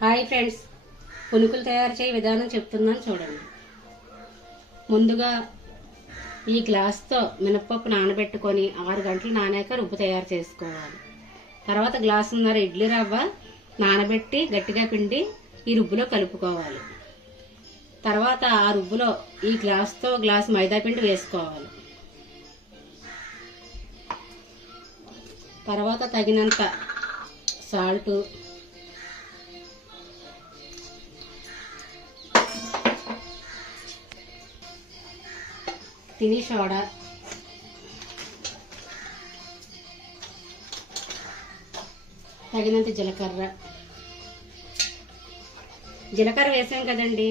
Hi friends, punukulu తయారు చేయ విధానం చెప్తున్నాను చూడండి. ముందుగా ఈ గ్లాస్తో మినపప్పు నానబెట్టుకొని 6 గంటలు నానాక రుబ్బు తయారు చేసుకోవాలి. తర్వాత గ్లాసున్నర ఇడ్లీ రవ్వ నానబెట్టి గట్టిగా పిండి ఈ రుబ్బులో కలుపుకోవాలి. తర్వాత ఆ రుబ్బులో ఈ గ్లాస్తో గ్లాస్ మైదా పిండి వేసుకోవాలి. తర్వాత తగినంత సాల్టు, తిని సోడా, తగినంత జీలకర్ర వేసాం కదండి.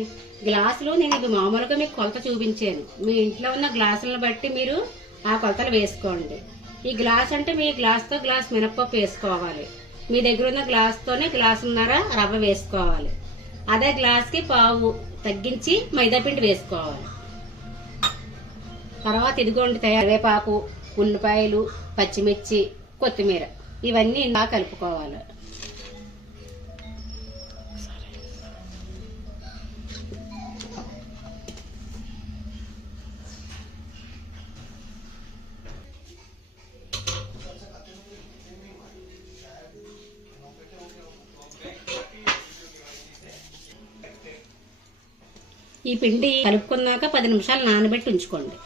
గ్లాసులు నేను ఇది మామూలుగా మీకు కొలత చూపించాను. మీ ఇంట్లో ఉన్న గ్లాసులను బట్టి మీరు ఆ కొలతలు వేసుకోండి. ఈ గ్లాస్ అంటే మీ గ్లాస్తో గ్లాస్ మినపప్పు వేసుకోవాలి. మీ దగ్గర ఉన్న గ్లాస్తోనే గ్లాసున్నర రవ్వ వేసుకోవాలి. అదే గ్లాస్కి పావు తగ్గించి మైదాపిండి వేసుకోవాలి. తర్వాత ఇదిగోండి కరివేపాకు, ఉల్లిపాయలు, పచ్చిమిర్చి, కొత్తిమీర ఇవన్నీ ఇలా కలుపుకోవాలి. ఈ పిండి కలుపుకున్నాక 10 నిమిషాలు నానబెట్టి ఉంచుకోండి.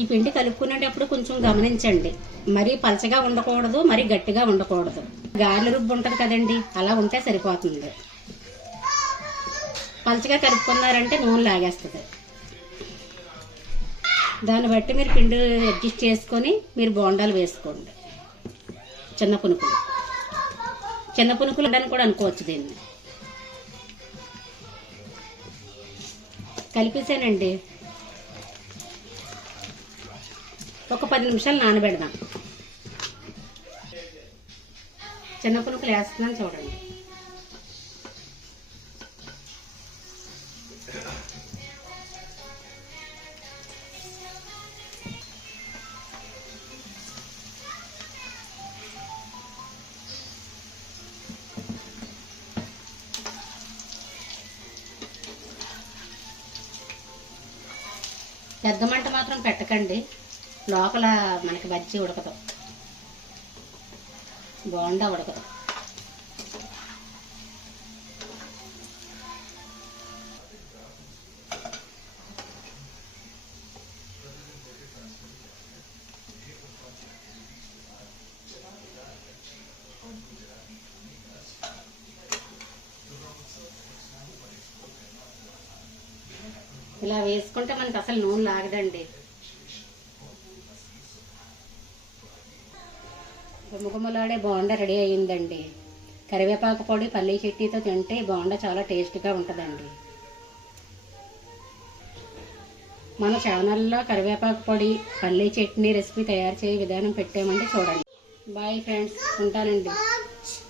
ఈ పిండి కలుపుకునేటప్పుడు కొంచెం గమనించండి, మరీ పలచగా ఉండకూడదు, మరీ గట్టిగా ఉండకూడదు. గారెల రుబ్బు ఉంటుంది కదండి, అలా ఉంటే సరిపోతుంది. పలచగా కలుపుకున్నారంటే నూనె లాగేస్తుంది. దాన్ని బట్టి మీరు పిండి అడ్జస్ట్ చేసుకొని మీరు బోండాలు వేసుకోండి. చిన్న పునుకులు అని కూడా అనుకోవచ్చు. దీన్ని కలిపేసానండి. ఒక 10 నిమిషాలు నానబెడదాం. చిన్న పునుకులు వేస్తున్నాను చూడండి. పెద్ద మంట మాత్రం పెట్టకండి, లోపల మనకి బజ్జీ ఉడకదు, బోండా ఉడకదు. ఇలా వేసుకుంటే మనకి అసలు నూనె లాగదండి. గుమగుమలాడే బోండా రెడీ అయ్యిందండి. కరివేపాకు పొడి, పల్లీ చట్నీతో తింటే బోండా చాలా టేస్ట్గా ఉంటుందండి. మన ఛానల్లో కరివేపాకు పొడి, పల్లీ చట్నీ రెసిపీ తయారు చేయ విధానం పెట్టామండి, చూడండి. బాయ్ ఫ్రెండ్స్, ఉంటానండి.